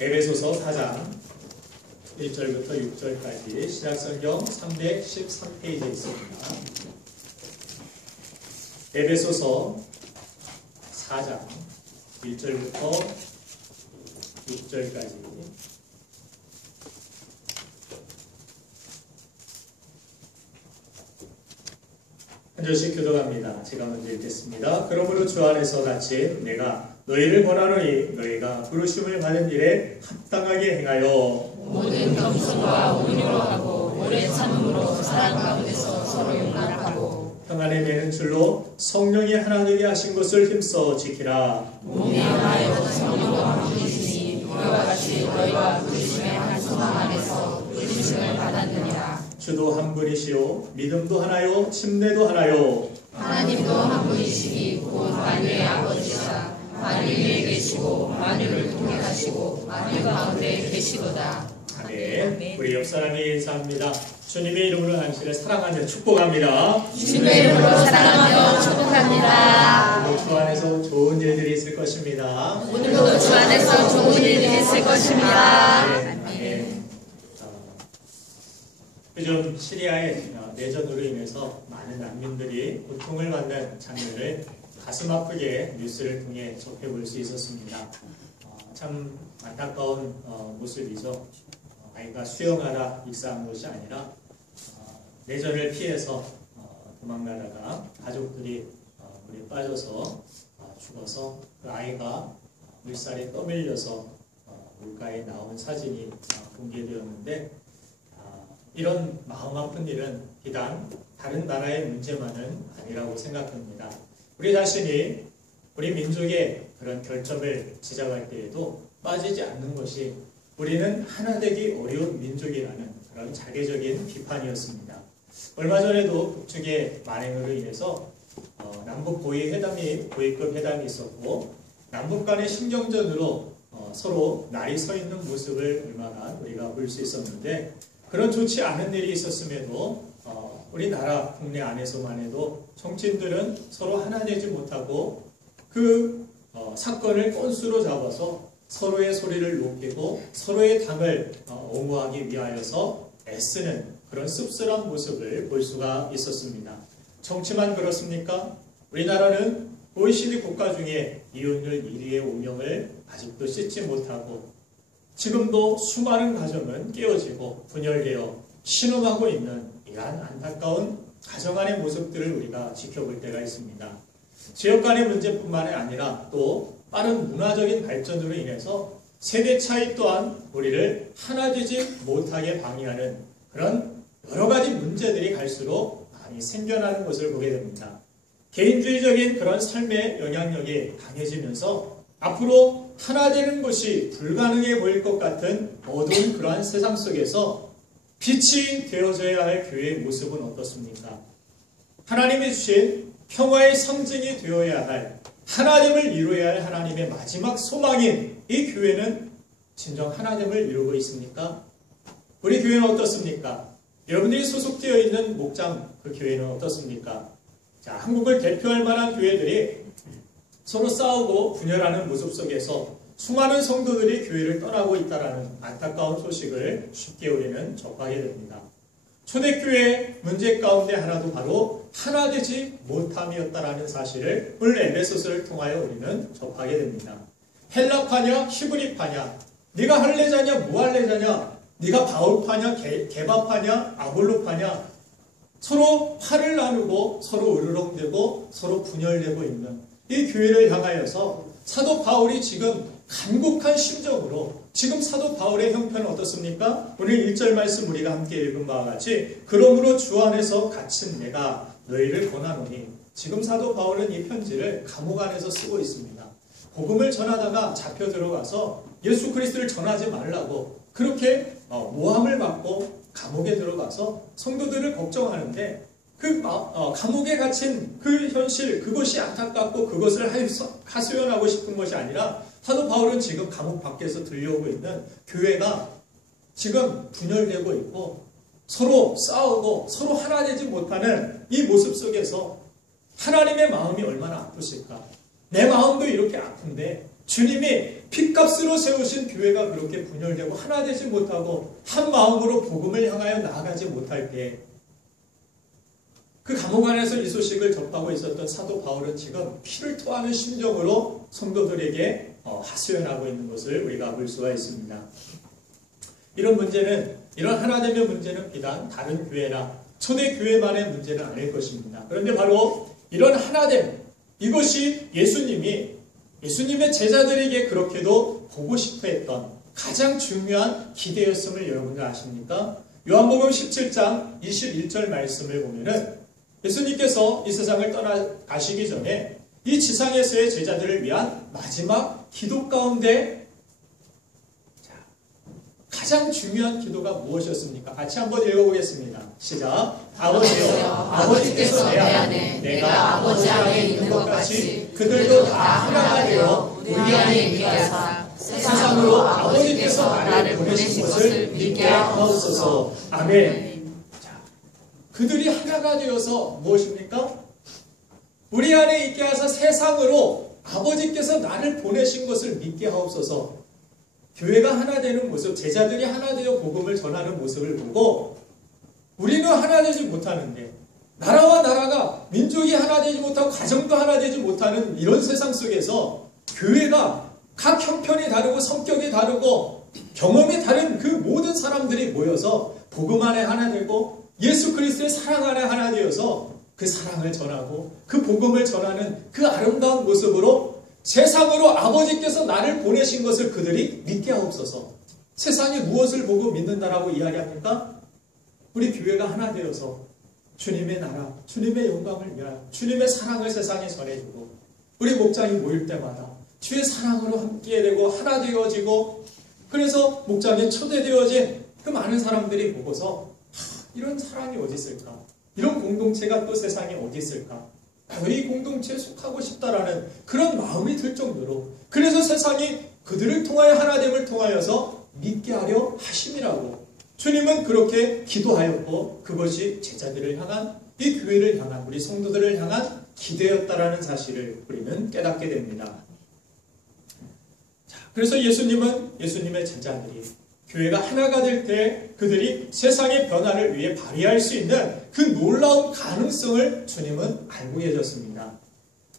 에베소서 4장 1절부터 6절까지 신약성경 313페이지에 있습니다. 에베소서 4장 1절부터 6절까지 한 절씩 교독합니다. 제가 먼저 읽겠습니다. 그러므로 주 안에서 같이 내가 너희를 권하노니 너희가 부르심을 받은 일에 합당하게 행하여 모든 겸손과 온유로 하고 오래 참음으로 사랑 가운데서 서로 용납하고 평안에 매는 줄로 성령이 하나 되게 하신 것을 힘써 지키라. 몸이 하나여 성령과 함께이시니 이와 같이 너희가 부르심의 한 소망 안에서 부르심을 받았느니라. 주도 한 분이시요 믿음도 하나요 침례도 하나요 하나님도 한 분이시니 곧 만유의 아버지시라. 만유 위에 계시고 만유를 통해 가시고 만유 가운데 계시도다. 아멘. 우리 옆 사람이 인사합니다. 주님의 이름으로 당신을 사랑하며 축복합니다. 주님의 이름으로 사랑하며 축복합니다. 오늘도 주 안에서 좋은 일들이 있을 것입니다. 오늘도 주 안에서 좋은 일이 있을 것입니다. 아멘. 요즘 시리아의 내전으로 인해서 많은 난민들이 고통을 받는 장면을 가슴 아프게 뉴스를 통해 접해볼 수 있었습니다. 참 안타까운 모습이죠. 아이가 수영하다 익사한 것이 아니라 내전을 피해서 도망가다가 가족들이 물에 빠져서 죽어서 그 아이가 물살에 떠밀려서 물가에 나온 사진이 공개되었는데 이런 마음 아픈 일은 비단 다른 나라의 문제만은 아니라고 생각합니다. 우리 자신이 우리 민족의 그런 결점을 지적할 때에도 빠지지 않는 것이 우리는 하나 되기 어려운 민족이라는 그런 자괴적인 비판이었습니다. 얼마 전에도 북측의 만행으로 인해서 남북 고위급 회담이 있었고 남북 간의 신경전으로 서로 날이 서 있는 모습을 얼마간 우리가 볼 수 있었는데 그런 좋지 않은 일이 있었음에도 우리나라 국내 안에서만 해도 정치인들은 서로 하나 되지 못하고 그 사건을 건수로 잡아서 서로의 소리를 높이고 서로의 당을 옹호하기 위하여서 애쓰는 그런 씁쓸한 모습을 볼 수가 있었습니다. 정치만 그렇습니까? 우리나라는 OECD 국가 중에 이혼율 1위의 오명을 아직도 씻지 못하고 지금도 수많은 가정은 깨어지고 분열되어 신음하고 있는 이러한 안타까운 가정 안의 모습들을 우리가 지켜볼 때가 있습니다. 지역 간의 문제뿐만 아니라 또 빠른 문화적인 발전으로 인해서 세대 차이 또한 우리를 하나 되지 못하게 방해하는 그런 여러 가지 문제들이 갈수록 많이 생겨나는 것을 보게 됩니다. 개인주의적인 그런 삶의 영향력이 강해지면서 앞으로 하나 되는 것이 불가능해 보일 것 같은 어두운 그러한 세상 속에서 빛이 되어져야 할 교회의 모습은 어떻습니까? 하나님이 주신 평화의 상징이 되어야 할 하나됨을 이루어야 할 하나님의 마지막 소망인 이 교회는 진정 하나됨을 이루고 있습니까? 우리 교회는 어떻습니까? 여러분들이 소속되어 있는 목장 그 교회는 어떻습니까? 자, 한국을 대표할 만한 교회들이 서로 싸우고 분열하는 모습 속에서 수많은 성도들이 교회를 떠나고 있다는 안타까운 소식을 쉽게 우리는 접하게 됩니다. 초대교회의 문제 가운데 하나도 바로 하나 되지 못함이었다라는 사실을 오늘 에베소서를 통하여 우리는 접하게 됩니다. 헬라파냐 히브리파냐 네가 할례자냐 무할례자냐 네가 바울파냐 게바파냐 아볼로파냐 서로 화를 나누고 서로 으르렁대고 서로 분열되고 있는 이 교회를 향하여서 사도 바울이 지금 간곡한 심정으로 지금 사도 바울의 형편은 어떻습니까? 오늘 1절 말씀 우리가 함께 읽은 바와 같이 그러므로 주 안에서 갇힌 내가 너희를 권하노니 지금 사도 바울은 이 편지를 감옥 안에서 쓰고 있습니다. 복음을 전하다가 잡혀 들어가서 예수 그리스도를 전하지 말라고 그렇게 모함을 받고 감옥에 들어가서 성도들을 걱정하는데 그 감옥에 갇힌 그 현실 그것이 안타깝고 그것을 하소연하고 싶은 것이 아니라 사도 바울은 지금 감옥 밖에서 들려오고 있는 교회가 지금 분열되고 있고 서로 싸우고 서로 하나 되지 못하는 이 모습 속에서 하나님의 마음이 얼마나 아프실까? 내 마음도 이렇게 아픈데 주님이 핏값으로 세우신 교회가 그렇게 분열되고 하나 되지 못하고 한 마음으로 복음을 향하여 나아가지 못할 때 그 감옥 안에서 이 소식을 접하고 있었던 사도 바울은 지금 피를 토하는 심정으로 성도들에게 하소연하고 있는 것을 우리가 볼 수가 있습니다. 이런 문제는, 이런 하나됨의 문제는 비단 다른 교회나 초대교회만의 문제는 아닐 것입니다. 그런데 바로 이런 하나됨, 이것이 예수님의 제자들에게 그렇게도 보고 싶어 했던 가장 중요한 기대였음을 여러분들 아십니까? 요한복음 17장 21절 말씀을 보면은 예수님께서 이 세상을 떠나가시기 전에 이 지상에서의 제자들을 위한 마지막 기도 가운데 가장 중요한 기도가 무엇이었습니까? 같이 한번 읽어보겠습니다. 시작. 아버지여, 아버지께서 내 안에, 내가 아버지 안에 있는 것 같이 그들도 다 하나가 되어 우리 안에 있게 하사 세상으로 아버지께서 나를 보내신 것을 믿게 하옵소서. 아멘. 그들이 하나가 되어서 무엇입니까? 우리 안에 있게 하사 세상으로 아버지께서 나를 보내신 것을 믿게 하옵소서. 교회가 하나 되는 모습, 제자들이 하나 되어 복음을 전하는 모습을 보고 우리는 하나 되지 못하는데 나라와 나라가 민족이 하나 되지 못하고 가정도 하나 되지 못하는 이런 세상 속에서 교회가 각 형편이 다르고 성격이 다르고 경험이 다른 그 모든 사람들이 모여서 복음 안에 하나 되고 예수 그리스도의 사랑 안에 하나 되어서 그 사랑을 전하고 그 복음을 전하는 그 아름다운 모습으로 세상으로 아버지께서 나를 보내신 것을 그들이 믿게 하옵소서. 세상이 무엇을 보고 믿는다라고 이야기합니까? 우리 교회가 하나 되어서 주님의 나라, 주님의 영광을 위하여 주님의 사랑을 세상에 전해주고 우리 목장이 모일 때마다 주의 사랑으로 함께 되고 하나 되어지고 그래서 목장에 초대되어진 그 많은 사람들이 보고서 이런 사랑이 어디 있을까? 이런 공동체가 또 세상에 어디 있을까? 이 공동체에 속하고 싶다라는 그런 마음이 들 정도로 그래서 세상이 그들을 통하여 하나됨을 통하여서 믿게 하려 하심이라고 주님은 그렇게 기도하였고 그것이 제자들을 향한 이 교회를 향한 우리 성도들을 향한 기대였다라는 사실을 우리는 깨닫게 됩니다. 자, 그래서 예수님의 제자들이 교회가 하나가 될 때 그들이 세상의 변화를 위해 발휘할 수 있는 그 놀라운 가능성을 주님은 알고 계셨습니다.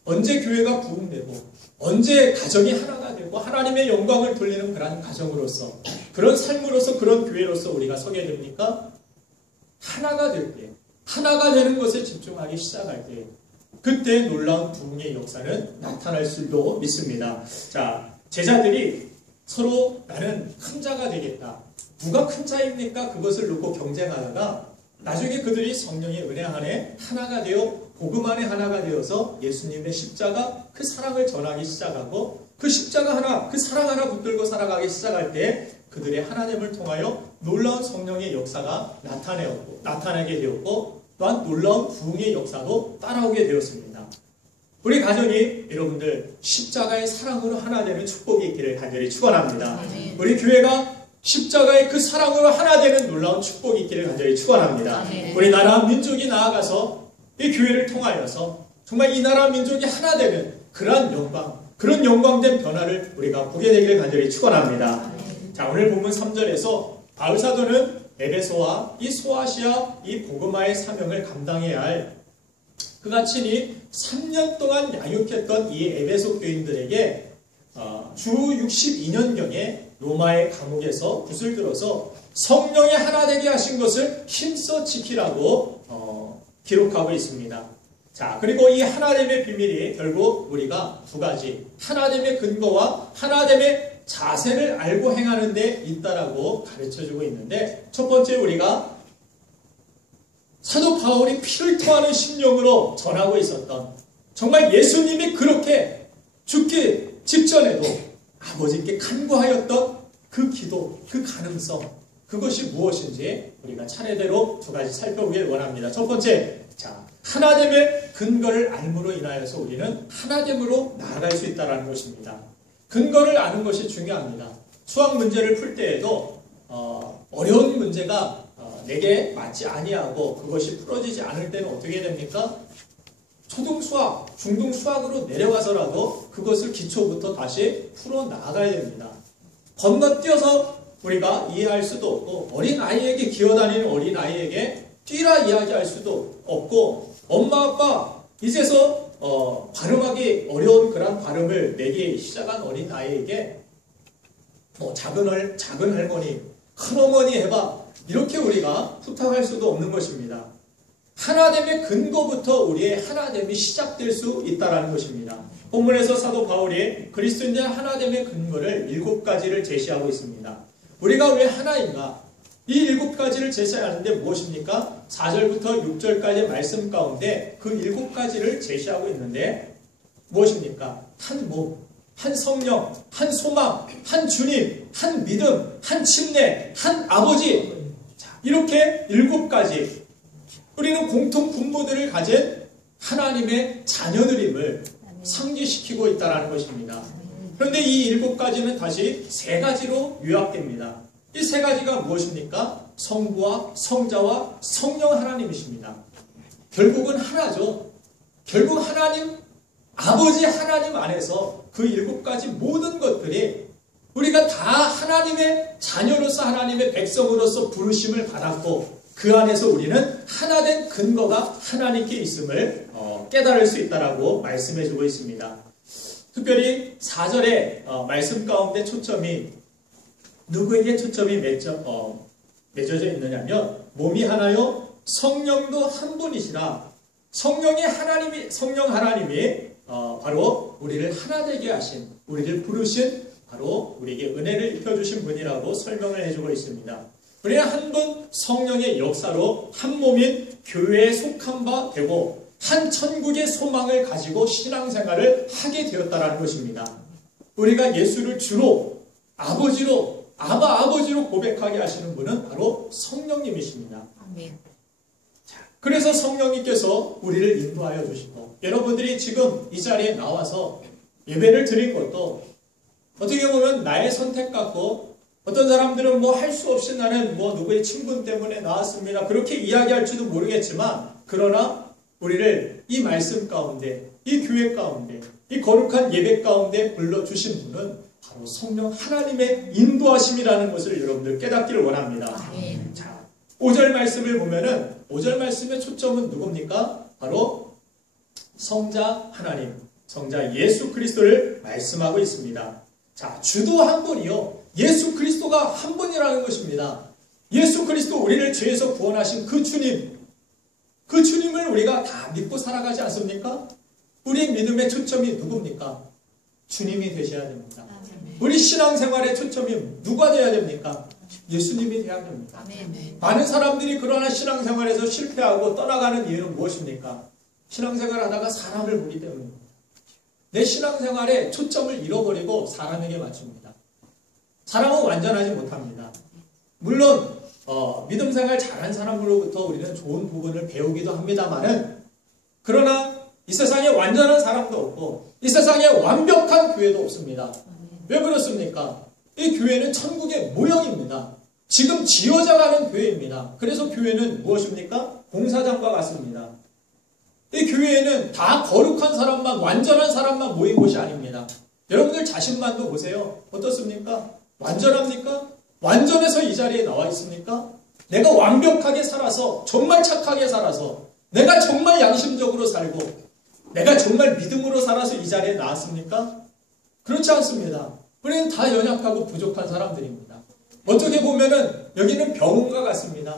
언제 교회가 부흥되고 언제 가정이 하나가 되고 하나님의 영광을 돌리는 그런 가정으로서 그런 삶으로서 그런 교회로서 우리가 서게 됩니까? 하나가 될 때, 하나가 되는 것에 집중하기 시작할 때 그때 놀라운 부흥의 역사는 나타날 줄도 믿습니다. 자, 제자들이 서로 나는 큰 자가 되겠다. 누가 큰 자입니까? 그것을 놓고 경쟁하다가 나중에 그들이 성령의 은혜 안에 하나가 되어 복음 안에 하나가 되어서 예수님의 십자가 그 사랑을 전하기 시작하고 그 십자가 하나, 그 사랑 하나 붙들고 살아가기 시작할 때 그들의 하나됨을 통하여 놀라운 성령의 역사가 나타나게 되었고 또한 놀라운 부흥의 역사도 따라오게 되었습니다. 우리 가정이 여러분들 십자가의 사랑으로 하나 되는 축복이 있기를 간절히 축원합니다. 우리 교회가 십자가의 그 사랑으로 하나 되는 놀라운 축복이 있기를 간절히 축원합니다. 우리 나라 민족이 나아가서 이 교회를 통하여서 정말 이 나라 민족이 하나 되는 그런 영광된 변화를 우리가 보게 되기를 간절히 축원합니다. 자, 오늘 본문 3절에서 바울 사도는 에베소와 이 소아시아 이 복음화의 사명을 감당해야 할 그가 친히 3년 동안 양육했던 이 에베소 교인들에게 주 62년경에 로마의 감옥에서 붓을 들어서 성령의 하나 되게 하신 것을 힘써 지키라고 기록하고 있습니다. 자, 그리고 이 하나됨의 비밀이 결국 우리가 두 가지 하나됨의 근거와 하나됨의 자세를 알고 행하는 데 있다라고 가르쳐주고 있는데 첫 번째 우리가 사도 바울이 피를 토하는 심령으로 전하고 있었던 정말 예수님이 그렇게 죽기 직전에도 아버지께 간구하였던 그 기도, 그 가능성 그것이 무엇인지 우리가 차례대로 두 가지 살펴보길 원합니다. 첫 번째, 자, 하나됨의 근거를 알므로 인하여서 우리는 하나됨으로 나아갈 수 있다는 것입니다. 근거를 아는 것이 중요합니다. 수학 문제를 풀 때에도 어려운 문제가 내게 맞지 아니하고 그것이 풀어지지 않을 때는 어떻게 됩니까? 초등수학, 중등수학으로 내려가서라도 그것을 기초부터 다시 풀어나가야 됩니다. 건너뛰어서 우리가 이해할 수도 없고 어린아이에게 기어다니는 어린아이에게 뛰라 이야기할 수도 없고 엄마 아빠 이제서 발음하기 어려운 그런 발음을 내기 시작한 어린아이에게 작은 할머니, 큰어머니 해봐 이렇게 우리가 부탁할 수도 없는 것입니다. 하나됨의 근거부터 우리의 하나됨이 시작될 수 있다는 것입니다. 본문에서 사도 바울이 그리스도인의 하나됨의 근거를 7가지를 제시하고 있습니다. 우리가 왜 하나인가? 이 7가지를 제시하는데 무엇입니까? 4절부터 6절까지의 말씀 가운데 그 7가지를 제시하고 있는데 무엇입니까? 한 몸, 한 성령, 한 소망, 한 주님, 한 믿음, 한 침례, 한 아버지. 자, 이렇게 7가지 우리는 공통 분모들을 가진 하나님의 자녀들임을 상기시키고 있다는 것입니다. 그런데 이 7가지는 다시 3가지로 요약됩니다. 이 3가지가 무엇입니까? 성부와 성자와 성령 하나님이십니다. 결국은 하나죠. 결국 하나님, 아버지 하나님 안에서 그 7가지 모든 것들이 우리가 다 하나님의 자녀로서 하나님의 백성으로서 부르심을 받았고 그 안에서 우리는 하나된 근거가 하나님께 있음을 깨달을 수 있다라고 말씀해주고 있습니다. 특별히 4절의 말씀 가운데 초점이 누구에게 초점이 맺어져 있느냐면 몸이 하나요 성령도 한 분이시라. 성령 하나님이 바로 우리를 하나 되게 하신 우리를 부르신 바로 우리에게 은혜를 입혀주신 분이라고 설명을 해주고 있습니다. 우리는 한 분 성령의 역사로 한 몸인 교회에 속한 바 되고 한 천국의 소망을 가지고 신앙생활을 하게 되었다는 것입니다. 우리가 예수를 주로 아버지로 아버지로 고백하게 하시는 분은 바로 성령님이십니다. 아멘. 그래서 성령님께서 우리를 인도하여 주시고 여러분들이 지금 이 자리에 나와서 예배를 드린 것도 어떻게 보면 나의 선택 같고 어떤 사람들은 할 수 없이 나는 누구의 친분 때문에 나왔습니다. 그렇게 이야기할지도 모르겠지만 그러나 우리를 이 말씀 가운데 이 교회 가운데 이 거룩한 예배 가운데 불러주신 분은 바로 성령 하나님의 인도하심이라는 것을 여러분들 깨닫기를 원합니다. 아멘. 자, 5절 말씀을 보면은 5절 말씀의 초점은 누굽니까? 바로 성자 하나님, 성자 예수 그리스도를 말씀하고 있습니다. 자, 주도 한 분이요. 예수 그리스도가 한 분이라는 것입니다. 예수 그리스도 우리를 죄에서 구원하신 그 주님, 그 주님을 우리가 다 믿고 살아가지 않습니까? 우리의 믿음의 초점이 누굽니까? 주님이 되셔야 됩니다. 우리 신앙생활의 초점이 누가 되어야 됩니까? 예수님이 되어야 됩니다. 많은 사람들이 그러나 신앙생활에서 실패하고 떠나가는 이유는 무엇입니까? 신앙생활 하다가 사람을 보기 때문입니다. 내 신앙생활에 초점을 잃어버리고 사람에게 맞춥니다. 사람은 완전하지 못합니다. 물론 믿음생활 잘한 사람으로부터 우리는 좋은 부분을 배우기도 합니다만은 그러나 이 세상에 완전한 사람도 없고 이 세상에 완벽한 교회도 없습니다. 왜 그렇습니까? 이 교회는 천국의 모형입니다. 지금 지어져가는 교회입니다. 그래서 교회는 무엇입니까? 공사장과 같습니다. 이 교회에는 다 거룩한 사람만 완전한 사람만 모인 곳이 아닙니다. 여러분들 자신만도 보세요. 어떻습니까? 완전합니까? 완전해서 이 자리에 나와 있습니까? 내가 완벽하게 살아서 정말 착하게 살아서 내가 정말 양심적으로 살고 내가 정말 믿음으로 살아서 이 자리에 나왔습니까? 그렇지 않습니다. 우리는 다 연약하고 부족한 사람들입니다. 어떻게 보면은 여기는 병원과 같습니다.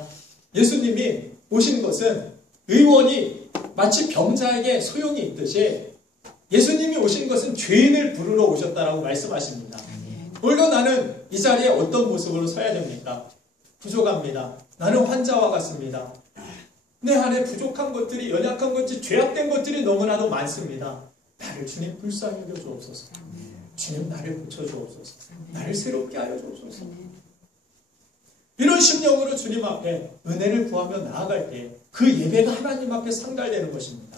예수님이 오신 것은 의원이 마치 병자에게 소용이 있듯이 예수님이 오신 것은 죄인을 부르러 오셨다라고 말씀하십니다. 오늘도 나는 이 자리에 어떤 모습으로 서야 됩니까? 부족합니다. 나는 환자와 같습니다. 내 안에 부족한 것들이, 연약한 것들이, 죄악된 것들이 너무나도 많습니다. 나를 주님 불쌍히 여겨 주옵소서. 주님 나를 고쳐 주옵소서. 나를 새롭게 하여 주옵소서. 이런 심령으로 주님 앞에 은혜를 구하며 나아갈 때 그 예배가 하나님 앞에 상달되는 것입니다.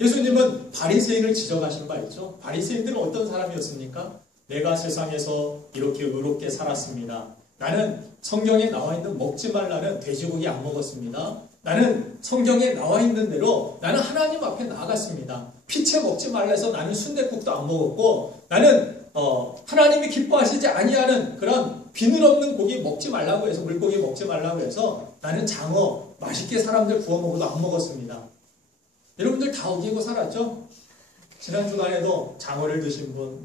예수님은 바리새인을 지적하신 바 있죠. 바리새인들은 어떤 사람이었습니까? 내가 세상에서 이렇게 의롭게 살았습니다. 나는 성경에 나와 있는 먹지 말라는 돼지고기 안 먹었습니다. 나는 성경에 나와 있는 대로 나는 하나님 앞에 나아갔습니다. 피채 먹지 말라 해서 나는 순댓국도 안 먹었고, 나는 하나님이 기뻐하시지 아니하는 그런 비늘 없는 고기 먹지 말라고 해서, 물고기 먹지 말라고 해서 나는 장어 맛있게 사람들 구워 먹어도 안 먹었습니다. 여러분들 다 어기고 살았죠? 지난 주간에도 장어를 드신 분,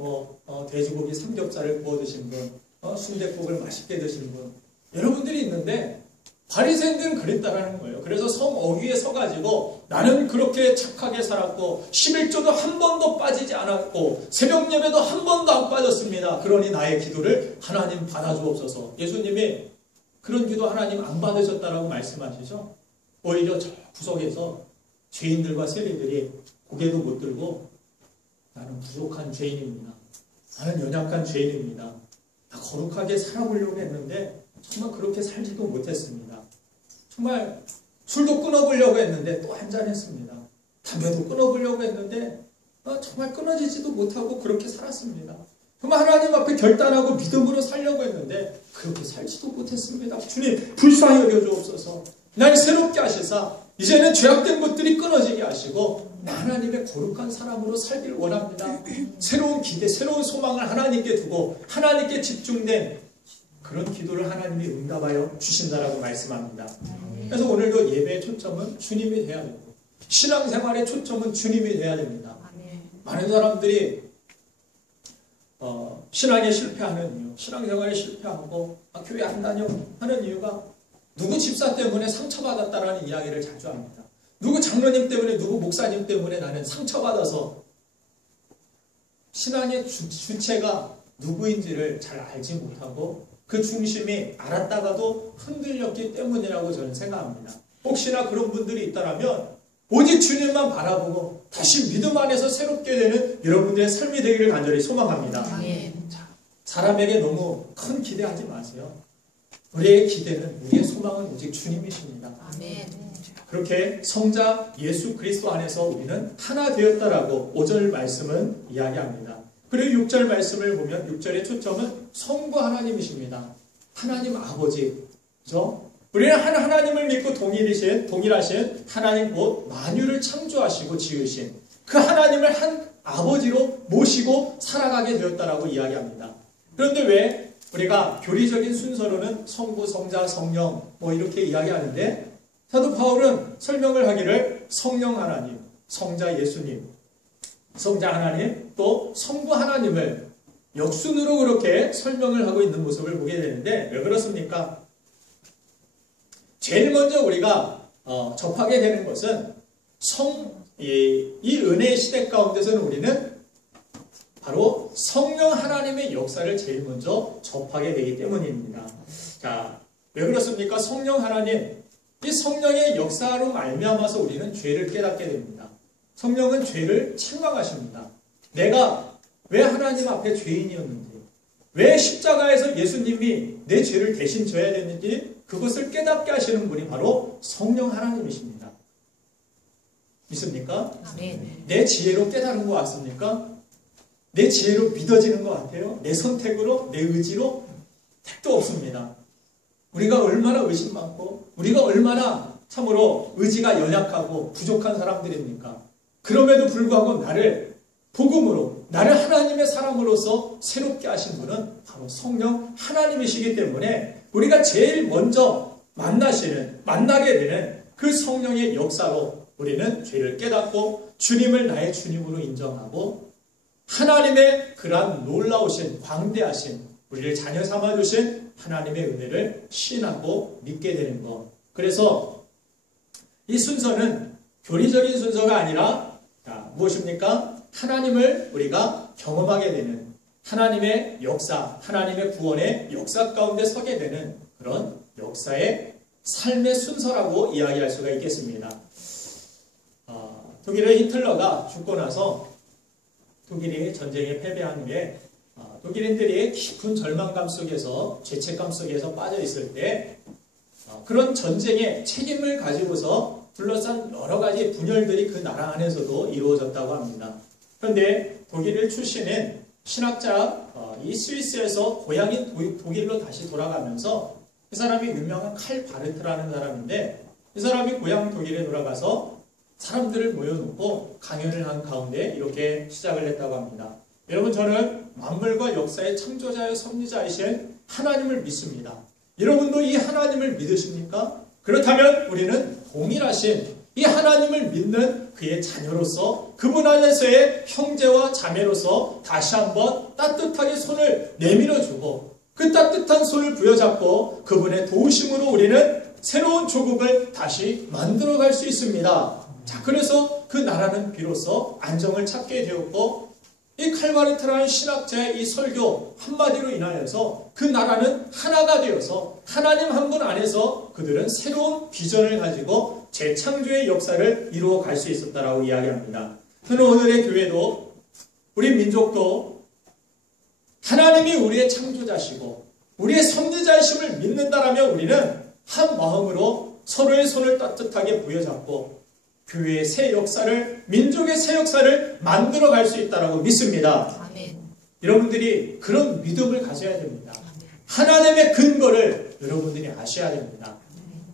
돼지고기 삼겹살을 구워 드신 분, 순댓국을 맛있게 드신 분, 여러분들이 있는데 바리새인들은 그랬다라는 거예요. 그래서 성 어귀에 서가지고 나는 그렇게 착하게 살았고 11조도 한 번도 빠지지 않았고 새벽 예배도 한 번도 안 빠졌습니다. 그러니 나의 기도를 하나님 받아주옵소서. 예수님이 그런 기도 하나님 안 받으셨다라고 말씀하시죠. 오히려 저 구석에서 죄인들과 세리들이 고개도 못 들고 나는 부족한 죄인입니다. 나는 연약한 죄인입니다. 나 거룩하게 살아보려고 했는데 정말 그렇게 살지도 못했습니다. 정말 술도 끊어보려고 했는데 또 한잔했습니다. 담배도 끊어보려고 했는데 정말 끊어지지도 못하고 그렇게 살았습니다. 정말 하나님 앞에 결단하고 믿음으로 살려고 했는데 그렇게 살지도 못했습니다. 주님 불쌍히 여겨주옵소서. 날 새롭게 하시사 이제는 죄악된 것들이 끊어지게 하시고 하나님의 거룩한 사람으로 살길 원합니다. 새로운 기대, 새로운 소망을 하나님께 두고 하나님께 집중된 그런 기도를 하나님이 응답하여 주신다라고 말씀합니다. 그래서 오늘도 예배의 초점은 주님이 돼야 되고 신앙생활의 초점은 주님이 돼야 됩니다. 많은 사람들이 신앙에 실패하는 이유, 신앙생활에 실패하고 교회 안 다녀 하는 이유가 누구 집사 때문에 상처받았다라는 이야기를 자주 합니다. 누구 장로님 때문에, 누구 목사님 때문에 나는 상처받아서 신앙의 주체가 누구인지를 잘 알지 못하고 그 중심이 알았다가도 흔들렸기 때문이라고 저는 생각합니다. 혹시나 그런 분들이 있다면 오직 주님만 바라보고 다시 믿음 안에서 새롭게 되는 여러분들의 삶이 되기를 간절히 소망합니다. 자, 사람에게 너무 큰 기대하지 마세요. 우리의 기대는, 우리의 소망은 오직 주님이십니다. 그렇게 성자 예수 그리스도 안에서 우리는 하나 되었다라고 5절 말씀은 이야기합니다. 그리고 6절 말씀을 보면 6절의 초점은 성부 하나님이십니다. 하나님 아버지, 그죠? 우리는 한 하나님을 믿고 동일하신 하나님 곧 만유를 창조하시고 지으신 그 하나님을 한 아버지로 모시고 살아가게 되었다라고 이야기합니다. 그런데 왜 우리가 교리적인 순서로는 성부, 성자, 성령 이렇게 이야기하는데 사도 바울은 설명을 하기를 성령 하나님, 성자 예수님, 성자 하나님, 또 성부 하나님을 역순으로 그렇게 설명을 하고 있는 모습을 보게 되는데 왜 그렇습니까? 제일 먼저 우리가 접하게 되는 것은 이 은혜의 시대 가운데서는 우리는 바로 성령 하나님의 역사를 제일 먼저 접하게 되기 때문입니다. 자, 왜 그렇습니까? 성령 하나님, 이 성령의 역사로 말미암아서 우리는 죄를 깨닫게 됩니다. 성령은 죄를 책망하십니다. 내가 왜 하나님 앞에 죄인이었는지, 왜 십자가에서 예수님이 내 죄를 대신 져야 되는지 그것을 깨닫게 하시는 분이 바로 성령 하나님이십니다. 믿습니까? 내 지혜로 깨달은 것 같습니까? 내 지혜로 믿어지는 것 같아요? 내 선택으로, 내 의지로? 택도 없습니다. 우리가 얼마나 의심 많고 우리가 얼마나 참으로 의지가 연약하고 부족한 사람들입니까? 그럼에도 불구하고 나를 복음으로, 나를 하나님의 사람으로서 새롭게 하신 분은 바로 성령 하나님이시기 때문에 우리가 제일 먼저 만나게 되는 그 성령의 역사로 우리는 죄를 깨닫고 주님을 나의 주님으로 인정하고 하나님의 그러한 놀라우신, 광대하신, 우리를 자녀 삼아주신 하나님의 은혜를 신하고 믿게 되는 것. 그래서 이 순서는 교리적인 순서가 아니라 무엇입니까? 하나님을 우리가 경험하게 되는 하나님의 역사, 하나님의 구원의 역사 가운데 서게 되는 그런 역사의 삶의 순서라고 이야기할 수가 있겠습니다. 독일의 히틀러가 죽고 나서 독일이 전쟁에 패배한 후에 독일인들이 깊은 절망감 속에서 죄책감 속에서 빠져 있을 때 그런 전쟁의 책임을 가지고서 둘러싼 여러 가지 분열들이 그 나라 안에서도 이루어졌다고 합니다. 그런데 독일 출신인 신학자 이 스위스에서 고향인 독일로 다시 돌아가면서 그 사람이 유명한 칼 바르트라는 사람인데 이 이 사람이 고향 독일에 돌아가서 사람들을 모여놓고 강연을 한 가운데 이렇게 시작을 했다고 합니다. 여러분, 저는 만물과 역사의 창조자여 섭리자이신 하나님을 믿습니다. 여러분도 이 하나님을 믿으십니까? 그렇다면 우리는 동일하신 이 하나님을 믿는 그의 자녀로서 그분 안에서의 형제와 자매로서 다시 한번 따뜻하게 손을 내밀어주고 그 따뜻한 손을 부여잡고 그분의 도우심으로 우리는 새로운 조국을 다시 만들어갈 수 있습니다. 자, 그래서 그 나라는 비로소 안정을 찾게 되었고 이 칼바르트라는 신학자의 이 설교 한마디로 인하여서 그 나라는 하나가 되어서 하나님 한 분 안에서 그들은 새로운 비전을 가지고 재창조의 역사를 이루어 갈 수 있었다라고 이야기합니다. 저는 오늘의 교회도 우리 민족도 하나님이 우리의 창조자시고 우리의 섭리자이심을 믿는다라면 우리는 한 마음으로 서로의 손을 따뜻하게 부여잡고 교회의 새 역사를, 민족의 새 역사를 만들어 갈 수 있다라고 믿습니다. 아멘. 여러분들이 그런 믿음을 가져야 됩니다. 하나님의 근거를 여러분들이 아셔야 됩니다.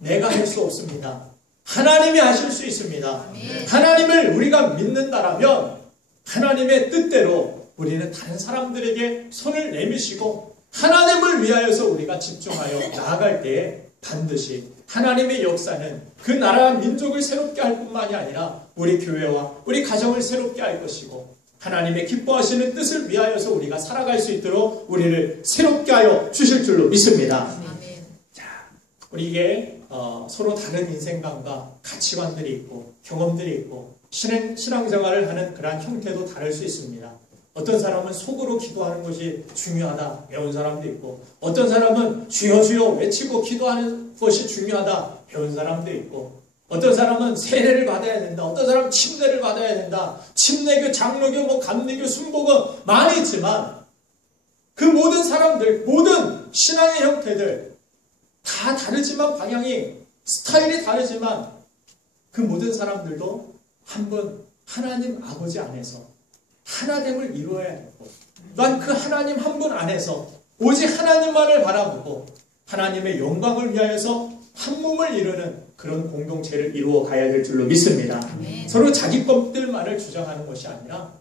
내가 할 수 없습니다. 하나님이 하실 수 있습니다. 하나님을 우리가 믿는다라면 하나님의 뜻대로 우리는 다른 사람들에게 손을 내미시고 하나님을 위하여서 우리가 집중하여 나아갈 때에 반드시 하나님의 역사는 그 나라와 민족을 새롭게 할 뿐만이 아니라 우리 교회와 우리 가정을 새롭게 할 것이고 하나님의 기뻐하시는 뜻을 위하여서 우리가 살아갈 수 있도록 우리를 새롭게 하여 주실 줄로 믿습니다. 자, 우리에게 서로 다른 인생관과 가치관들이 있고 경험들이 있고 신앙생활을 하는 그러한 형태도 다를 수 있습니다. 어떤 사람은 속으로 기도하는 것이 중요하다 배운 사람도 있고 어떤 사람은 주여 주여 외치고 기도하는 것이 중요하다 배운 사람도 있고 어떤 사람은 세례를 받아야 된다. 어떤 사람은 침례를 받아야 된다. 침례교, 장로교, 감리교, 순복음 많이 있지만 그 모든 사람들, 모든 신앙의 형태들 다 다르지만 방향이 스타일이 다르지만 그 모든 사람들도 한 분 하나님 아버지 안에서 하나됨을 이루어야 되고 또한 그 하나님 한 분 안에서 오직 하나님만을 바라보고 하나님의 영광을 위하여서 한 몸을 이루는 그런 공동체를 이루어 가야 될 줄로 믿습니다. 아멘. 서로 자기 것들만을 주장하는 것이 아니라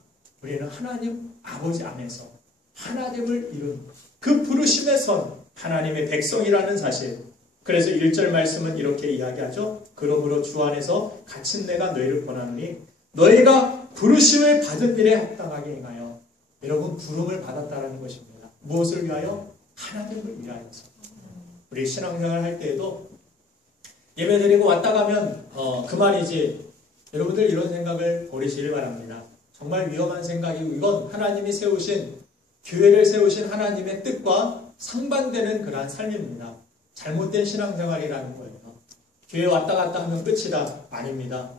우리는 하나님 아버지 안에서 하나됨을 이룬 그 부르심의 선 하나님의 백성이라는 사실. 그래서 1절 말씀은 이렇게 이야기하죠. 그러므로 주 안에서 갇힌 내가 너희를 권하노니 너희가 부르심을 받은 일에 합당하게 행하여. 여러분, 부름을 받았다는 것입니다. 무엇을 위하여? 하나님을 위하여서. 우리 신앙생활 할 때에도 예배 드리고 왔다 가면 그만이지. 여러분들 이런 생각을 버리시길 바랍니다. 정말 위험한 생각이고 이건 하나님이 세우신 교회를 세우신 하나님의 뜻과 상반되는 그러한 삶입니다. 잘못된 신앙생활이라는 거예요. 교회 왔다 갔다 하면 끝이다. 아닙니다.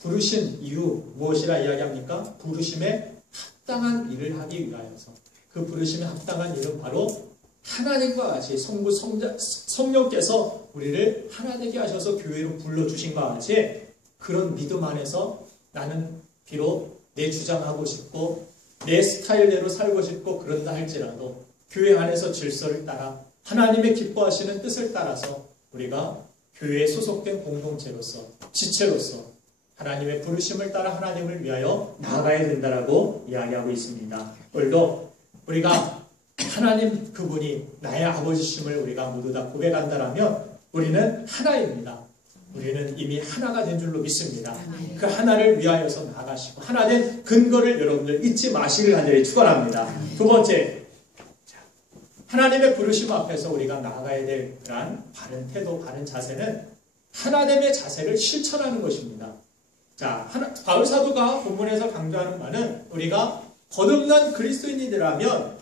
부르신 이유 무엇이라 이야기합니까? 부르심에 합당한 일을 하기 위하여서. 그 부르심에 합당한 일은 바로 하나님과 같이 성령께서 우리를 하나 되게 하셔서 교회로 불러주신 것 같이 그런 믿음 안에서 나는 비록 내 주장하고 싶고 내 스타일대로 살고 싶고 그런다 할지라도 교회 안에서 질서를 따라 하나님의 기뻐하시는 뜻을 따라서 우리가 교회에 소속된 공동체로서 지체로서 하나님의 부르심을 따라 하나님을 위하여 나아가야 된다라고 이야기하고 있습니다. 오늘도 우리가 하나님 그분이 나의 아버지심을 우리가 모두 다 고백한다라면 우리는 하나입니다. 우리는 이미 하나가 된 줄로 믿습니다. 그 하나를 위하여서 나아가시고 하나된 근거를 여러분들 잊지 마시길 간절히 축원합니다. 두 번째, 하나님의 부르심 앞에서 우리가 나아가야 될 그러한 바른 태도, 바른 자세는 하나됨의 자세를 실천하는 것입니다. 자, 바울 사도가 본문에서 강조하는 바는 우리가 거듭난 그리스도인이라면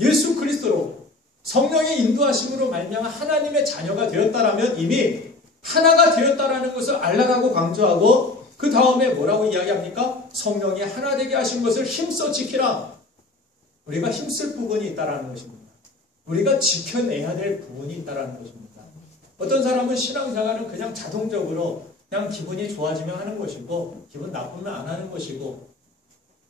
예수 그리스도로 성령의 인도하심으로 말미암아 하나님의 자녀가 되었다라면 이미 하나가 되었다라는 것을 알라가고 강조하고 그 다음에 뭐라고 이야기합니까? 성령이 하나 되게 하신 것을 힘써 지키라. 우리가 힘쓸 부분이 있다라는 것입니다. 우리가 지켜내야 될 부분이 있다라는 것입니다. 어떤 사람은 신앙생활은 그냥 자동적으로 그냥 기분이 좋아지면 하는 것이고 기분 나쁘면 안 하는 것이고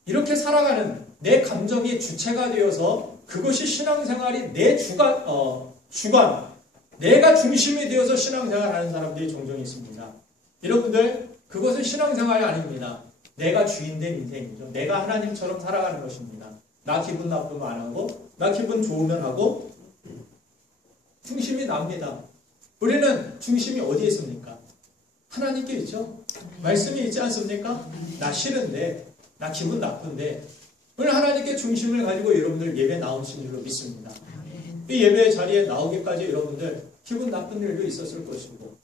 이렇게 살아가는 내 감정이 주체가 되어서 그것이 신앙생활이 내 주관 내가 중심이 되어서 신앙생활하는 사람들이 종종 있습니다. 여러분들, 그것은 신앙생활이 아닙니다. 내가 주인된 인생이죠. 내가 하나님처럼 살아가는 것입니다. 나 기분 나쁘면 안 하고, 나 기분 좋으면 하고, 중심이 납니다. 우리는 중심이 어디에 있습니까? 하나님께 있죠. 말씀이 있지 않습니까? 나 싫은데, 나 기분 나쁜데, 오늘 하나님께 중심을 가지고 여러분들 예배 나오신 줄로 믿습니다. 이 예배 자리에 나오기까지 여러분들 기분 나쁜 일도 있었을 것이고,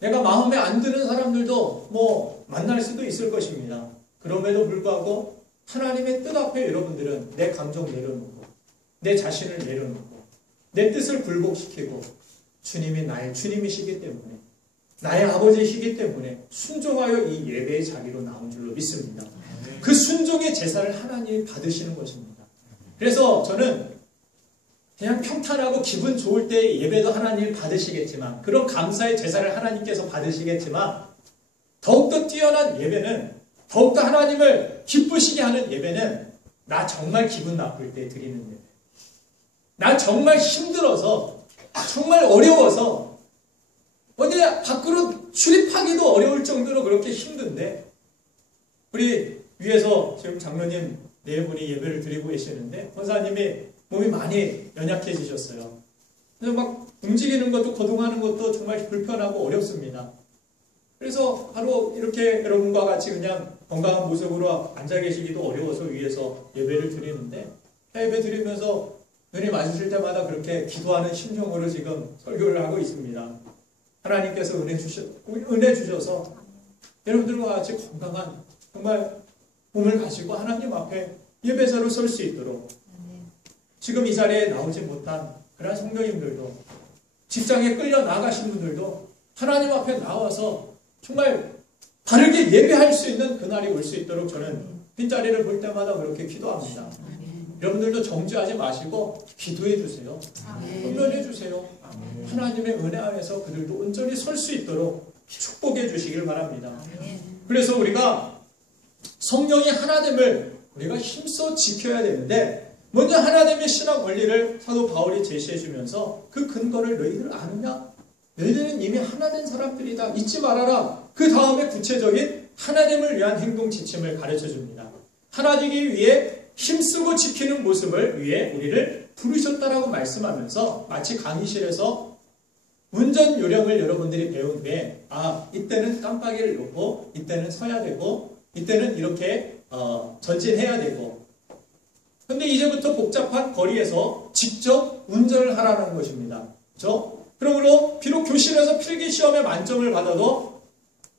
내가 마음에 안 드는 사람들도 뭐 만날 수도 있을 것입니다. 그럼에도 불구하고 하나님의 뜻 앞에 여러분들은 내 감정 내려놓고, 내 자신을 내려놓고, 내 뜻을 굴복시키고, 주님이 나의 주님이시기 때문에, 나의 아버지이시기 때문에 순종하여 이 예배의 자리로 나온 줄로 믿습니다. 그 순종의 제사를 하나님이 받으시는 것입니다. 그래서 저는 그냥 평탄하고 기분 좋을 때 예배도 하나님이 받으시겠지만, 그런 감사의 제사를 하나님께서 받으시겠지만, 더욱더 뛰어난 예배는, 더욱더 하나님을 기쁘시게 하는 예배는 나 정말 기분 나쁠 때 드리는 예배, 나 정말 힘들어서, 정말 어려워서 어디 밖으로 출입하기도 어려울 정도로 그렇게 힘든데, 우리 위에서 지금 장로님 네 분이 예배를 드리고 계시는데, 권사님이 몸이 많이 연약해지셨어요. 그래서 막 움직이는 것도 거동하는 것도 정말 불편하고 어렵습니다. 그래서 바로 이렇게 여러분과 같이 그냥 건강한 모습으로 앉아 계시기도 어려워서 위에서 예배를 드리는데, 예배 드리면서 눈이 마주칠 때마다 그렇게 기도하는 심정으로 지금 설교를 하고 있습니다. 하나님께서 은혜 주셔서 여러분들과 같이 건강한 정말 몸을 가지고 하나님 앞에 예배자로 설 수 있도록, 지금 이 자리에 나오지 못한 그런 성도님들도, 직장에 끌려 나가신 분들도 하나님 앞에 나와서 정말 바르게 예배할 수 있는 그날이 올 수 있도록 저는 빈자리를 볼 때마다 그렇게 기도합니다. 여러분들도 정죄하지 마시고 기도해 주세요. 헌면해 주세요. 하나님의 은혜 안에서 그들도 온전히 설 수 있도록 축복해 주시길 바랍니다. 그래서 우리가 성령의 하나됨을 우리가 힘써 지켜야 되는데, 먼저 하나님의 신앙 원리를 사도 바울이 제시해 주면서 그 근거를 너희들 아느냐? 너희들은 이미 하나된 사람들이다. 잊지 말아라. 그 다음에 구체적인 하나님을 위한 행동 지침을 가르쳐 줍니다. 하나되기 위해 힘쓰고 지키는 모습을 위해 우리를 부르셨다라고 말씀하면서, 마치 강의실에서 운전 요령을 여러분들이 배운 후에, 이때는 깜빡이를 놓고, 이때는 서야 되고, 이때는 이렇게 전진해야 되고, 근데 이제부터 복잡한 거리에서 직접 운전을 하라는 것입니다. 그렇죠? 그러므로 비록 교실에서 필기시험에 만점을 받아도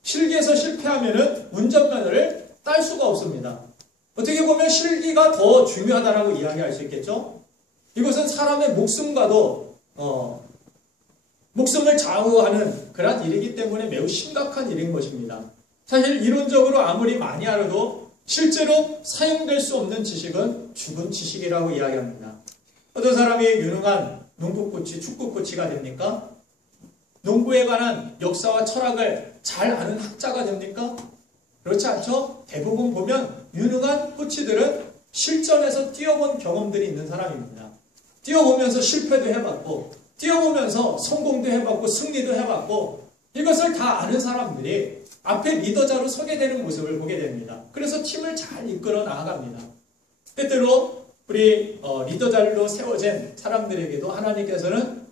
실기에서 실패하면은 운전면허를 딸 수가 없습니다. 어떻게 보면 실기가 더 중요하다라고 이야기할 수 있겠죠? 이것은 사람의 목숨과도 목숨을 좌우하는 그런 일이기 때문에 매우 심각한 일인 것입니다. 사실 이론적으로 아무리 많이 알아도 실제로 사용될 수 없는 지식은 죽은 지식이라고 이야기합니다. 어떤 사람이 유능한 농구 코치, 축구 코치가 됩니까? 농구에 관한 역사와 철학을 잘 아는 학자가 됩니까? 그렇지 않죠? 대부분 보면 유능한 코치들은 실전에서 뛰어본 경험들이 있는 사람입니다. 뛰어보면서 실패도 해봤고, 뛰어보면서 성공도 해봤고, 승리도 해봤고, 이것을 다 아는 사람들이 앞에 리더자로 서게 되는 모습을 보게 됩니다. 그래서 팀을 잘 이끌어 나아갑니다. 때때로 우리 리더자로 세워진 사람들에게도 하나님께서는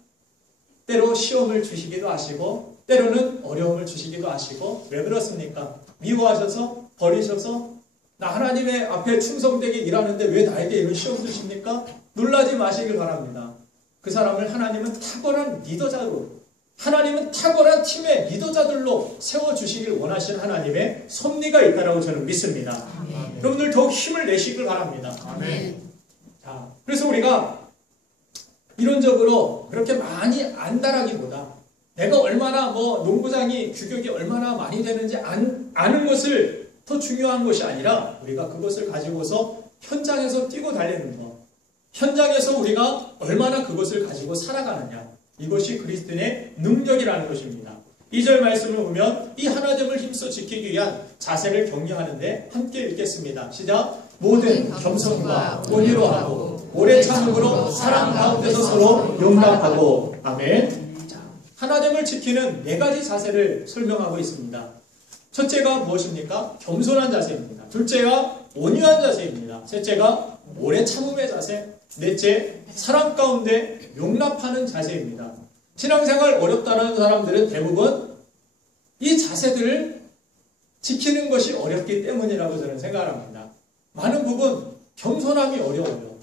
때로 시험을 주시기도 하시고, 때로는 어려움을 주시기도 하시고, 왜 그렇습니까? 미워하셔서 버리셔서 나 하나님의 앞에 충성되게 일하는데 왜 나에게 이런 시험 주십니까? 놀라지 마시길 바랍니다. 그 사람을 하나님은 탁월한 리더자로, 하나님은 탁월한 팀의 리더자들로 세워주시길 원하시는 하나님의 섭리가 있다고 저는 믿습니다. 아멘. 여러분들 더욱 힘을 내시길 바랍니다. 아멘. 자, 그래서 우리가 이론적으로 그렇게 많이 안다라기보다 내가 얼마나 농구장이 규격이 얼마나 많이 되는지 아는 것을 더 중요한 것이 아니라, 우리가 그것을 가지고서 현장에서 뛰고 달리는 것, 현장에서 우리가 얼마나 그것을 가지고 살아가느냐, 이것이 그리스도인의 능력이라는 것입니다. 2절 말씀을 보면 이 하나됨을 힘써 지키기 위한 자세를 격려하는데 함께 읽겠습니다. 시작. 모든 겸손과 온유로 하고 오래 참음으로 사랑 가운데서 서로 용납하고. 아멘. 자, 하나됨을 지키는 네 가지 자세를 설명하고 있습니다. 첫째가 무엇입니까? 겸손한 자세입니다. 둘째가 온유한 자세입니다. 셋째가 오래 참음의 자세. 넷째, 사랑 가운데 용납하는 자세입니다. 신앙생활 어렵다는 사람들은 대부분 이 자세들을 지키는 것이 어렵기 때문이라고 저는 생각합니다. 많은 부분 겸손함이 어려워요.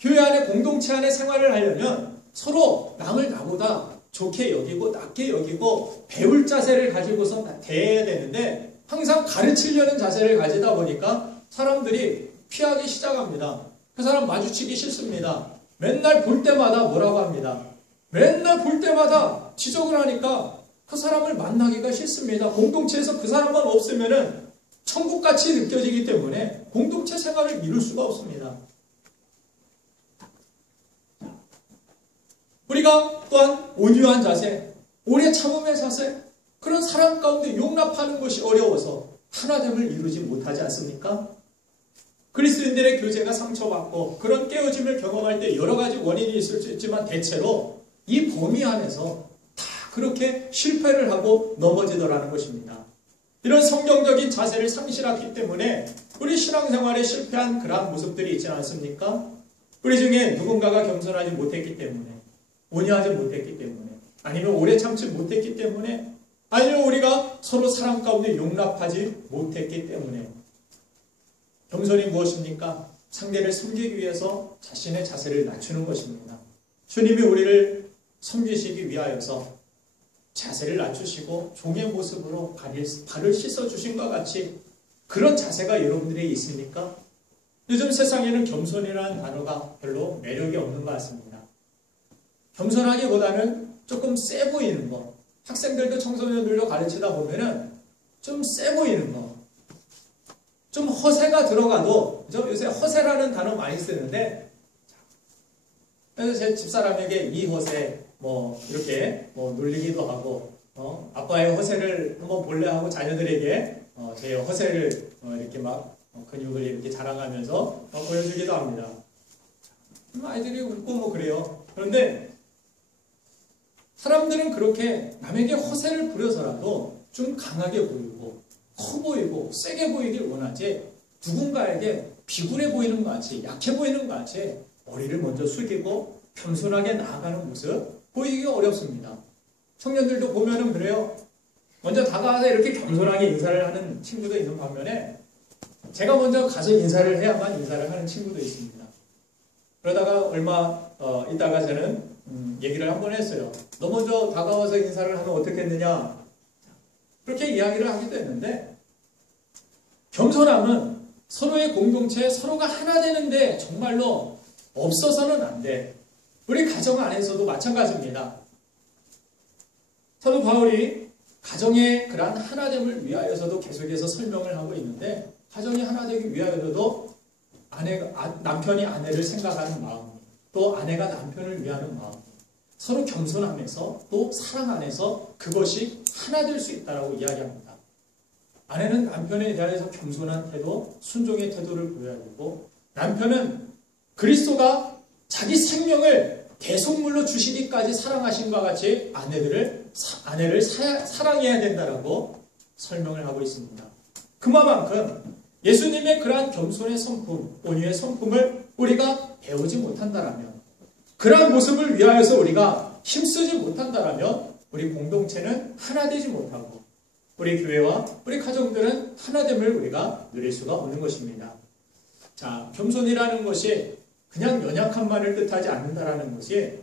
교회 안에 공동체 안에 생활을 하려면 서로 남을 나보다 좋게 여기고 낮게 여기고 배울 자세를 가지고서 대해야 되는데 항상 가르치려는 자세를 가지다 보니까 사람들이 피하기 시작합니다. 그 사람 마주치기 싫습니다. 맨날 볼 때마다 뭐라고 합니다. 맨날 볼 때마다 지적을 하니까 그 사람을 만나기가 싫습니다. 공동체에서 그 사람만 없으면은 천국같이 느껴지기 때문에 공동체 생활을 이룰 수가 없습니다. 우리가 또한 온유한 자세, 오래 참음의 자세, 그런 사랑 가운데 용납하는 것이 어려워서 하나됨을 이루지 못하지 않습니까? 그리스도인들의 교제가 상처받고 그런 깨어짐을 경험할 때 여러 가지 원인이 있을 수 있지만 대체로 이 범위 안에서 다 그렇게 실패를 하고 넘어지더라는 것입니다. 이런 성경적인 자세를 상실했기 때문에 우리 신앙생활에 실패한 그러한 모습들이 있지 않습니까? 우리 중에 누군가가 겸손하지 못했기 때문에, 온유하지 못했기 때문에, 아니면 오래 참지 못했기 때문에, 아니면 우리가 서로 사랑 가운데 용납하지 못했기 때문에. 겸손이 무엇입니까? 상대를 섬기기 위해서 자신의 자세를 낮추는 것입니다. 주님이 우리를 섬기시기 위하여서 자세를 낮추시고 종의 모습으로 발을 씻어주신 것 같이 그런 자세가 여러분들에게 있습니까? 요즘 세상에는 겸손이라는 단어가 별로 매력이 없는 것 같습니다. 겸손하기보다는 조금 세 보이는 거, 학생들도 청소년들도 가르치다 보면은 좀 세 보이는 거, 좀 허세가 들어가도, 요새 허세라는 단어 많이 쓰는데, 그래서 제 집사람에게 이 허세, 이렇게 놀리기도 하고, 아빠의 허세를 한번 볼래 하고 자녀들에게 제 허세를 이렇게 막 근육을 이렇게 자랑하면서 보여주기도 합니다. 아이들이 웃고 그래요. 그런데 사람들은 그렇게 남에게 허세를 부려서라도 좀 강하게 보이고 커 보이고 세게 보이길 원하지, 누군가에게 비굴해 보이는 것 같이, 약해 보이는 것 같이 머리를 먼저 숙이고 겸손하게 나아가는 모습 보이기 어렵습니다. 청년들도 보면은 그래요. 먼저 다가와서 이렇게 겸손하게 인사를 하는 친구도 있는 반면에 제가 먼저 가서 인사를 해야만 인사를 하는 친구도 있습니다. 그러다가 얼마 있다가 저는 얘기를 한번 했어요. 너 먼저 다가와서 인사를 하면 어떻겠느냐, 그렇게 이야기를 하기도 했는데, 겸손함은 서로의 공동체, 서로가 하나 되는데 정말로 없어서는 안 돼. 우리 가정 안에서도 마찬가지입니다. 사도 바울이 가정의 그러한 하나됨을 위하여서도 계속해서 설명을 하고 있는데, 가정이 하나 되기 위하여서도 남편이 아내를 생각하는 마음, 또 아내가 남편을 위하는 마음, 서로 겸손함에서 또 사랑 안에서 그것이 하나 될 수 있다고 이야기합니다. 아내는 남편에 대해서 겸손한 태도, 순종의 태도를 보여야 되고, 남편은 그리스도가 자기 생명을 대속물로 주시기까지 사랑하신 것 같이 아내를 사랑해야 된다라고 설명을 하고 있습니다. 그만큼 예수님의 그러한 겸손의 성품, 온유의 성품을 우리가 배우지 못한다라면, 그러한 모습을 위하여서 우리가 힘쓰지 못한다라면 우리 공동체는 하나 되지 못하고 우리 교회와 우리 가정들은 하나됨을 우리가 누릴 수가 없는 것입니다. 자, 겸손이라는 것이 그냥 연약함만을 뜻하지 않는다라는 것이,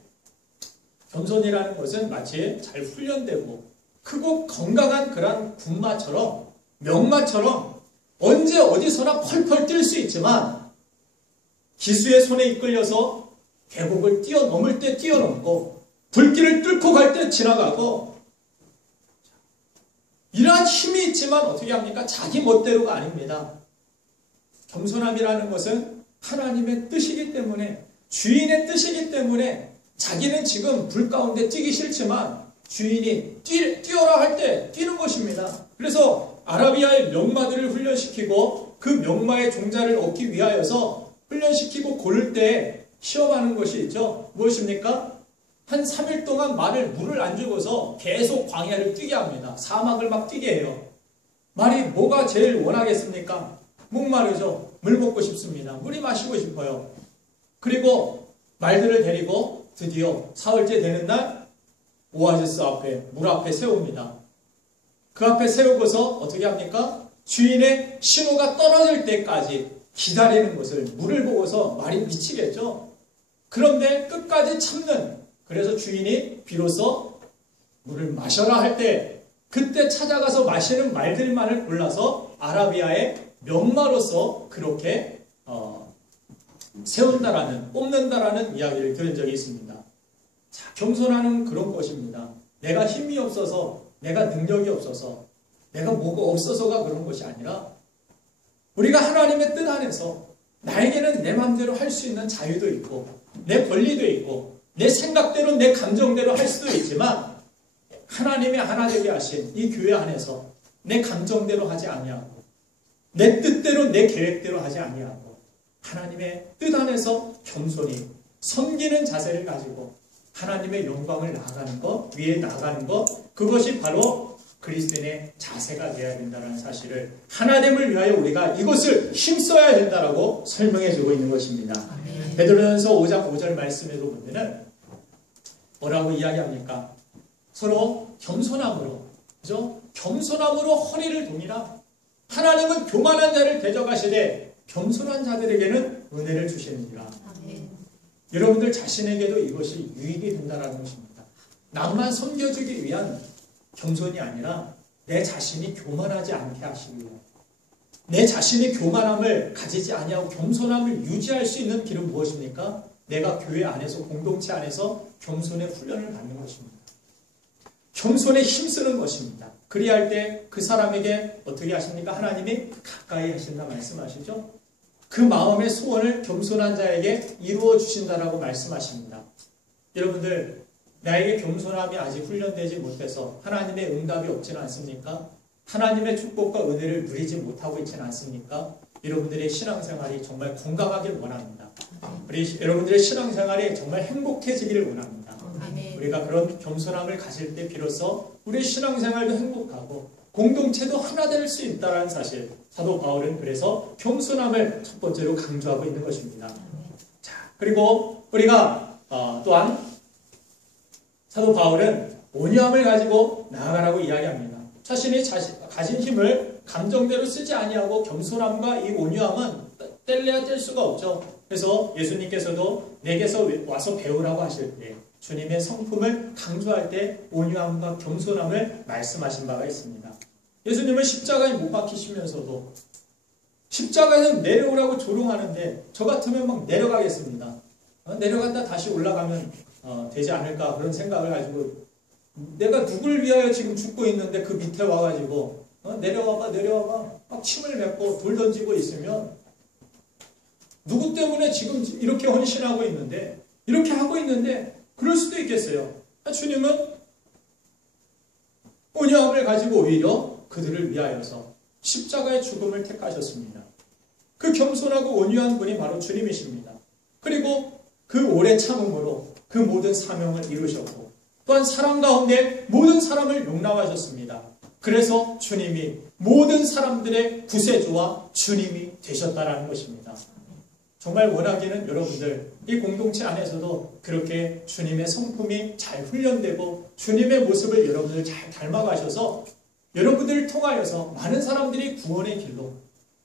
겸손이라는 것은 마치 잘 훈련되고 크고 건강한 그러한 군마처럼, 명마처럼 언제 어디서나 펄펄 뛸 수 있지만 기수의 손에 이끌려서 계곡을 뛰어넘을 때 뛰어넘고 불길을 뚫고 갈 때 지나가고, 이러한 힘이 있지만 어떻게 합니까? 자기 멋대로가 아닙니다. 겸손함이라는 것은 하나님의 뜻이기 때문에, 주인의 뜻이기 때문에 자기는 지금 불 가운데 뛰기 싫지만 주인이 뛰어라 할 때 뛰는 것입니다. 그래서 아라비아의 명마들을 훈련시키고 그 명마의 종자를 얻기 위하여서 훈련시키고 고를 때 시험하는 것이 있죠. 무엇입니까? 한 3일 동안 물을 안 주고서 계속 광야를 뛰게 합니다. 사막을 막 뛰게 해요. 말이 뭐가 제일 원하겠습니까? 목마르죠. 물 먹고 싶습니다. 물이 마시고 싶어요. 그리고 말들을 데리고 드디어 사흘째 되는 날 오아시스 앞에, 물 앞에 세웁니다. 그 앞에 세우고서 어떻게 합니까? 주인의 신호가 떨어질 때까지 기다리는 것을, 물을 보고서 말이 미치겠죠. 그런데 끝까지 참는, 그래서 주인이 비로소 물을 마셔라 할 때 그때 찾아가서 마시는 말들만을 골라서 아라비아의 명마로서 그렇게 세운다라는, 뽑는다라는 이야기를 들은 적이 있습니다. 자, 겸손하는 그런 것입니다. 내가 힘이 없어서, 내가 능력이 없어서, 내가 뭐가 없어서가 그런 것이 아니라 우리가 하나님의 뜻 안에서 나에게는 내 마음대로 할 수 있는 자유도 있고 내 권리도 있고 내 생각대로 내 감정대로 할 수도 있지만 하나님의 하나 되게 하신 이 교회 안에서 내 감정대로 하지 아니하고 내 뜻대로 내 계획대로 하지 아니하고 하나님의 뜻 안에서 겸손히 섬기는 자세를 가지고 하나님의 영광을 나아가는 것, 위에 나아가는 것, 그것이 바로 그리스도인의 자세가 되어야 된다는 사실을 하나님을 위하여 우리가 이것을 힘써야 된다라고 설명해 주고 있는 것입니다. 베드로전서 5장 5절 말씀에도 보면은 뭐라고 이야기합니까? 서로 겸손함으로, 그죠? 겸손함으로 허리를 동이라. 하나님은 교만한 자를 대적하시되 겸손한 자들에게는 은혜를 주시느니라. 여러분들 자신에게도 이것이 유익이 된다는 것입니다. 남만 섬겨주기 위한 겸손이 아니라 내 자신이 교만하지 않게 하시기 위해 내 자신이 교만함을 가지지 아니하고 겸손함을 유지할 수 있는 길은 무엇입니까? 내가 교회 안에서 공동체 안에서 겸손의 훈련을 받는 것입니다. 겸손에 힘쓰는 것입니다. 그리할 때 그 사람에게 어떻게 하십니까? 하나님이 가까이 하신다 말씀하시죠? 그 마음의 소원을 겸손한 자에게 이루어 주신다라고 말씀하십니다. 여러분들 나에게 겸손함이 아직 훈련되지 못해서 하나님의 응답이 없지는 않습니까? 하나님의 축복과 은혜를 누리지 못하고 있지는 않습니까? 여러분들의 신앙생활이 정말 건강하길 원합니다. 우리 여러분들의 신앙생활이 정말 행복해지기를 원합니다. 우리가 그런 겸손함을 가질 때 비로소 우리 신앙생활도 행복하고 공동체도 하나 될 수 있다는 사실, 사도 바울은 그래서 겸손함을 첫 번째로 강조하고 있는 것입니다. 자, 그리고 우리가 또한 사도 바울은 온유함을 가지고 나아가라고 이야기합니다. 자신이 가진 힘을 감정대로 쓰지 아니하고 겸손함과 이 온유함은 뗄래야 뗄 수가 없죠. 그래서 예수님께서도 내게서 와서 배우라고 하실 때 주님의 성품을 강조할 때 온유함과 겸손함을 말씀하신 바가 있습니다. 예수님은 십자가에 못 박히시면서도 십자가에서 내려오라고 조롱하는데 저 같으면 막 내려가겠습니다. 내려갔다 다시 올라가면 되지 않을까 그런 생각을 가지고 내가 누굴 위하여 지금 죽고 있는데 그 밑에 와가지고 내려와봐 막 침을 뱉고 돌 던지고 있으면 누구 때문에 지금 이렇게 헌신하고 있는데 이렇게 하고 있는데 그럴 수도 있겠어요. 주님은 온유함을 가지고 오히려 그들을 위하여서 십자가의 죽음을 택하셨습니다. 그 겸손하고 온유한 분이 바로 주님이십니다. 그리고 그 오래 참음으로 그 모든 사명을 이루셨고 또한 사람 가운데 모든 사람을 용납하셨습니다. 그래서 주님이 모든 사람들의 구세주와 주님이 되셨다라는 것입니다. 정말 원하기는 여러분들 이 공동체 안에서도 그렇게 주님의 성품이 잘 훈련되고 주님의 모습을 여러분들 잘 닮아가셔서 여러분들을 통하여서 많은 사람들이 구원의 길로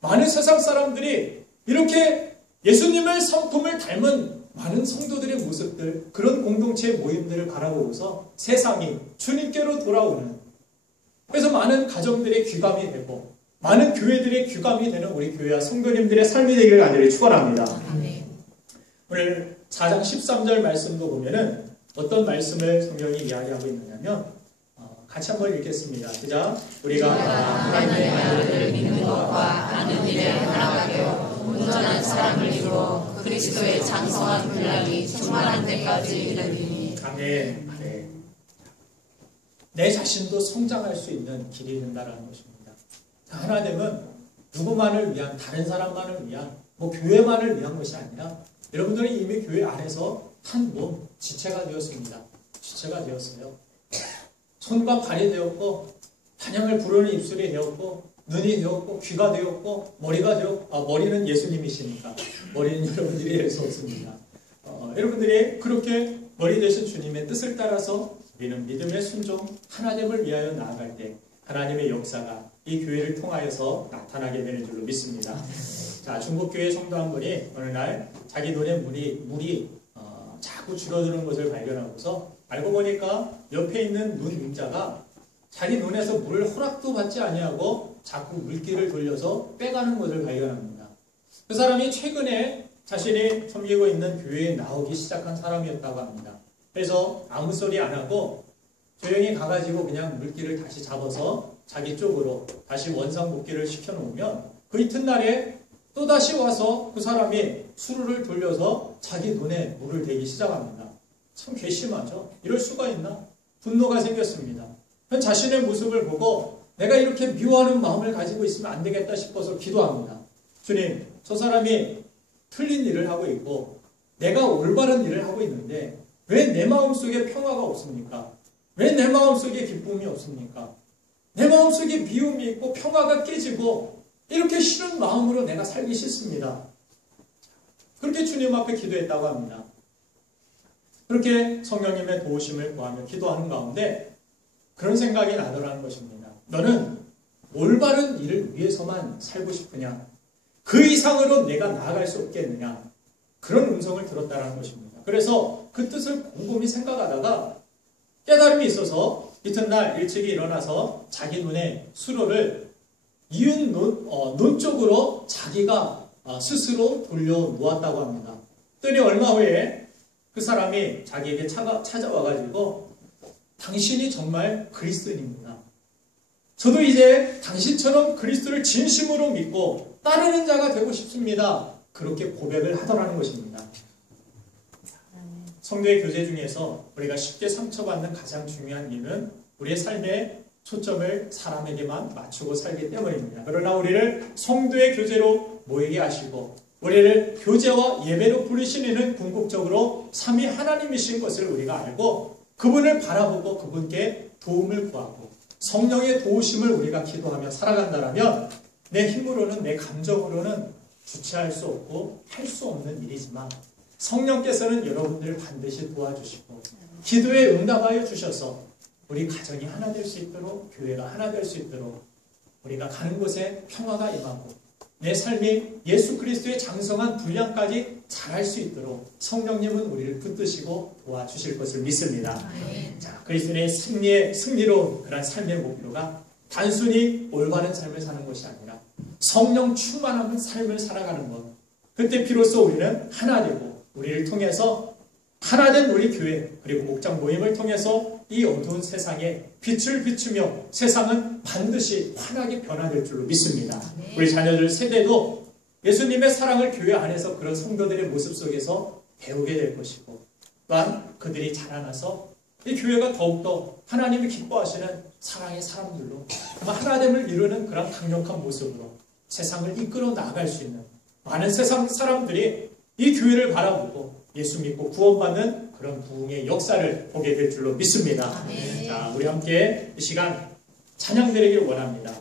많은 세상 사람들이 이렇게 예수님의 성품을 닮은 많은 성도들의 모습들 그런 공동체의 모임들을 바라보고서 세상이 주님께로 돌아오는 그래서 많은 가정들의 귀감이 되고 많은 교회들의 귀감이 되는 우리 교회와 성도님들의 삶이 되기를 간절히 축원합니다. 오늘 4장 13절 말씀도 보면은 어떤 말씀을 성경이 이야기하고 있느냐면 같이 한번 읽겠습니다. 시작. 우리가 하나님의 말을 믿는 것과 아는 일에 하나가 되어 온전한 사람을 이루어 그리스도의 장성한 분량이 충만한 데까지 이르리니. 아멘. 네. 내 자신도 성장할 수 있는 길이 된다는 것입니다. 하나님은 누구만을 위한 다른 사람만을 위한 뭐 교회만을 위한 것이 아니라 여러분들은 이미 교회 안에서 한 몸, 지체가 되었습니다. 지체가 되었어요. 손과 발이 되었고, 찬양을 부르는 입술이 되었고, 눈이 되었고, 귀가 되었고, 머리가 되었고, 머리는 예수님이시니까 머리는 여러분들이 될 수 없습니다. 여러분들이 그렇게 머리 되신 주님의 뜻을 따라서 우리는 믿음의 순종, 하나님을 위하여 나아갈 때 하나님의 역사가 이 교회를 통하여서 나타나게 되는 줄로 믿습니다. 자, 중국교회 성도 한 분이 어느 날 자기 눈에 물이 자꾸 줄어드는 것을 발견하고서 알고 보니까 옆에 있는 눈 임자가 자기 눈에서 물을 허락도 받지 아니하고 자꾸 물기를 돌려서 빼가는 것을 발견합니다. 그 사람이 최근에 자신이 섬기고 있는 교회에 나오기 시작한 사람이었다고 합니다. 그래서 아무 소리 안 하고 조용히 가가지고 그냥 물기를 다시 잡아서 자기 쪽으로 다시 원상복귀를 시켜놓으면 그 이튿날에 또다시 와서 그 사람이 수루를 돌려서 자기 눈에 물을 대기 시작합니다. 참 괘씸하죠. 이럴 수가 있나? 분노가 생겼습니다. 자신의 모습을 보고 내가 이렇게 미워하는 마음을 가지고 있으면 안 되겠다 싶어서 기도합니다. 주님, 저 사람이 틀린 일을 하고 있고 내가 올바른 일을 하고 있는데 왜 내 마음속에 평화가 없습니까? 왜 내 마음속에 기쁨이 없습니까? 내 마음속에 미움이 있고 평화가 깨지고 이렇게 싫은 마음으로 내가 살기 싫습니다. 그렇게 주님 앞에 기도했다고 합니다. 그렇게 성령님의 도우심을 구하며 기도하는 가운데 그런 생각이 나더라는 것입니다. 너는 올바른 일을 위해서만 살고 싶으냐? 그 이상으로 내가 나아갈 수 없겠느냐? 그런 음성을 들었다는 것입니다. 그래서 그 뜻을 곰곰이 생각하다가 깨달음이 있어서 이튿날 일찍이 일어나서 자기 눈에 수로를 이은 눈 쪽으로 자기가 스스로 돌려놓았다고 합니다. 그랬더니 얼마 후에 그 사람이 자기에게 찾아와가지고 당신이 정말 그리스도인입니다. 저도 이제 당신처럼 그리스도를 진심으로 믿고 따르는 자가 되고 싶습니다. 그렇게 고백을 하더라는 것입니다. 성도의 교제 중에서 우리가 쉽게 상처받는 가장 중요한 이유는 우리의 삶의 초점을 사람에게만 맞추고 살기 때문입니다. 그러나 우리를 성도의 교제로 모이게 하시고 우리를 교제와 예배로 부르신 이는 궁극적으로 삼위 하나님이신 것을 우리가 알고 그분을 바라보고 그분께 도움을 구하고 성령의 도우심을 우리가 기도하며 살아간다면 내 힘으로는 내 감정으로는 주체할 수 없고 할 수 없는 일이지만 성령께서는 여러분들을 반드시 도와주시고 기도에 응답하여 주셔서 우리 가정이 하나 될 수 있도록 교회가 하나 될 수 있도록 우리가 가는 곳에 평화가 임하고 내 삶이 예수 그리스도의 장성한 분량까지 잘할 수 있도록 성령님은 우리를 붙드시고 도와주실 것을 믿습니다. 자, 그리스도의 승리로 그런 삶의 목표가 단순히 올바른 삶을 사는 것이 아니라 성령 충만한 삶을 살아가는 것. 그때 비로소 우리는 하나 되고 우리를 통해서 하나된 우리 교회 그리고 목장 모임을 통해서 이 어두운 세상에 빛을 비추며 세상은 반드시 환하게 변화될 줄로 믿습니다. 우리 자녀들 세대도 예수님의 사랑을 교회 안에서 그런 성도들의 모습 속에서 배우게 될 것이고 또한 그들이 자라나서 이 교회가 더욱더 하나님이 기뻐하시는 사랑의 사람들로 하나됨을 이루는 그런 강력한 모습으로 세상을 이끌어 나아갈 수 있는 많은 세상 사람들이 이 교회를 바라보고 예수 믿고 구원받는 그런 부흥의 역사를 보게 될 줄로 믿습니다. 자, 우리 함께 이 시간 찬양 드리길 원합니다.